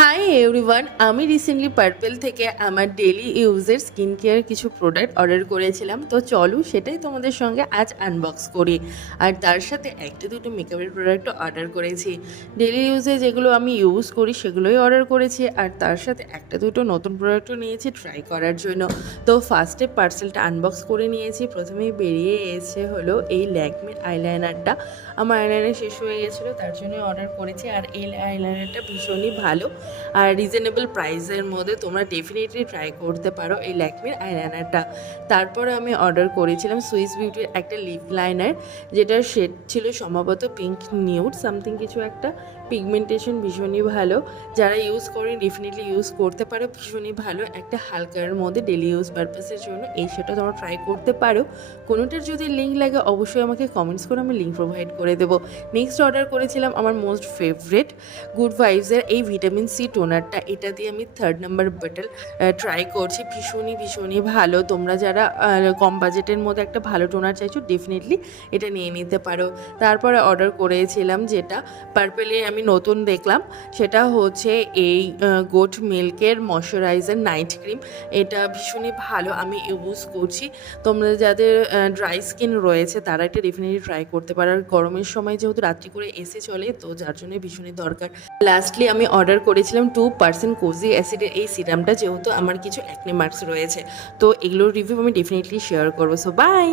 Hi everyone, আমি recently purple থেকে আমার ডেলি ইউজের স্কিন কেয়ার কিছু প্রোডাক্ট অর্ডার করেছিলাম। তো চলো সেটাই তোমাদের সঙ্গে আজ আনবক্স করি। আর তার সাথে একটা দুটো মেকআপের প্রোডাক্টও অর্ডার করেছি। ডেলি ইউজে যেগুলো আমি ইউজ করি সেগুলোই অর্ডার করেছি, আর তার সাথে একটা দুটো নতুন প্রোডাক্টও নিয়েছি ট্রাই করার জন্য। তো ফার্স্টে পার্সেলটা আনবক্স করে নিয়েছি। প্রথমেই বেরিয়ে এসে হলো এই ল্যাকমির আইলাইনারটা। আমার আইলাইনার শেষ হয়ে গেছিলো, তার জন্য অর্ডার করেছি। আর এই আইলাইনারটা ভীষণই ভালো আর রিজনেবল প্রাইসের মধ্যে তোমরা ডেফিনেটলি ট্রাই করতে পারো এই ল্যাকমির আইলাইনারটা। তারপরে আমি অর্ডার করেছিলাম সুইস বিউটির একটা লিপ লাইনার, যেটার শেড ছিল সম্ভবত পিঙ্ক নিউড সামথিং কিছু একটা। পিগমেন্টেশন ভীষণই ভালো, যারা ইউজ করেন ডেফিনেটলি ইউজ করতে পারো। ভীষণই ভালো একটা হালকার মধ্যে ডেলি ইউজ পারপাসের জন্য এই সেটা তোমরা ট্রাই করতে পারো। কোনোটার যদি লিঙ্ক লাগে অবশ্যই আমাকে কমেন্টস করে আমি লিঙ্ক প্রোভাইড করে দেবো। নেক্সট অর্ডার করেছিলাম আমার মোস্ট ফেভারিট গুড ভাইবসের এই ভিটামিন সি টোনারটা। এটা দিয়ে আমি 3rd নাম্বার বটল ট্রাই করছি। ভীষণই ভালো। তোমরা যারা কম বাজেটের মধ্যে একটা ভালো টোনার চাইছো ডেফিনেটলি এটা নিয়ে নিতে পারো। তারপরে অর্ডার করেছিলাম যেটা পার্পেলে আমি নতুন দেখলাম, সেটা হচ্ছে এই গোট মিল্কের ময়শ্চারাইজার নাইট ক্রিম। এটা ভীষণই ভালো, আমি ইউজ করছি। তোমরা যাদের ড্রাই স্কিন রয়েছে তারা এটা ডেফিনেটলি ট্রাই করতে পারো। আর গরমের সময় যেহেতু রাত্রি করে এসি চলে, তো যার জন্য ভীষণই দরকার। লাস্টলি আমি অর্ডার করেছিলাম 2% কোজি অ্যাসিডের এই সিরামটা, যেহেতু আমার কিছু অ্যাকনে মার্কস রয়েছে। তো এগুলোর রিভিউ আমি ডেফিনেটলি শেয়ার করবো। So by.